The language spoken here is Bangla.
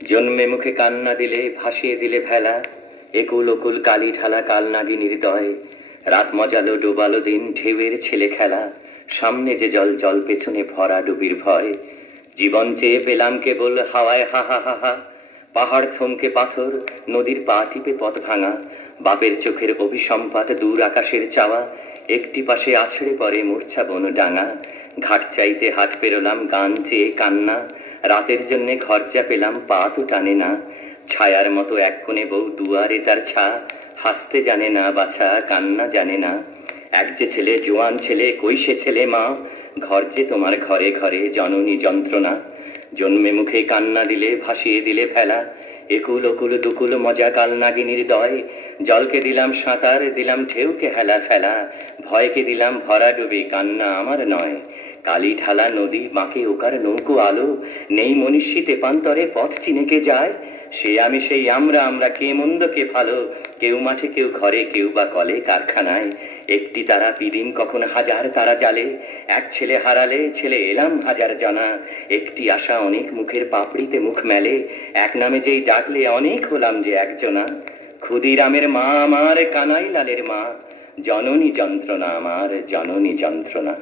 জন্মে মুখে কান্না দিলে ভাসিয়ে দিলে ভেলা, একুল ওকুল কালি ঢালা কাল নাগিনীর দয়। রাত মজালো ডোবালো দিন ঢেউয়ের ছেলে খেলা, সামনে যে জল জল পেছনে ভরা ডুবির ভয়। জীবন চেয়ে পেলাম কেবল হাওয়ায় হা হা হা হা, পাহাড় থমকে পাথর, নদীর পা টিপে পথ ভাঙা। বাপের চোখের অভিসম্পাত দূর আকাশের চাওয়া, একটি পাশে আছড়ে পড়ে মূর্ছা বন ডাঙা। ঘাট চাইতে হাট পেরোলাম গান চেয়ে কান্না, রাতের জন্যে ঘরজা পেলাম পা তো টানে না। ছায়ার মতো এক কোণে বউ দুয়ারে তার ছা, হাসতে জানে না বাছা কান্না জানে না। এক যে ছেলে জোয়ান ছেলে কই সে ছেলে মা, ঘর যে তোমার ঘরে ঘরে জননী যন্ত্রণা। জন্মে মুখে কান্না দিলে ভাসিয়ে দিলে ফেলা, একুল ওকুল দুকুল মজা কাল নাগিনীর দয়। জলকে দিলাম সাঁতার দিলাম ঢেউকে হেলা ফেলা, ভয়কে দিলাম ভরা ডুবি কান্না আমার নয়। কালি ঢালা নদী বাঁকে ওকার নৌকো আলো, নেই মনীষী তেপান্তরে পথ চিনেকে যায়। সে আমি সেই আমরা আমরা কে মন্দ কে ভালো, কেউ মাঠে কেউ ঘরে কেউ বা কলে কারখানায়। একটি তারা বিদিন কখন হাজার তারা জালে, এক ছেলে হারালে ছেলে এলাম হাজার জানা। একটি আশা অনেক মুখের পাপড়িতে মুখ মেলে, এক নামে যেই ডাকলে অনেক হলাম যে একজনা। ক্ষুদিরামের মা আমার কানাই লালের মা, জননী যন্ত্রণা আমার জননী যন্ত্রণা।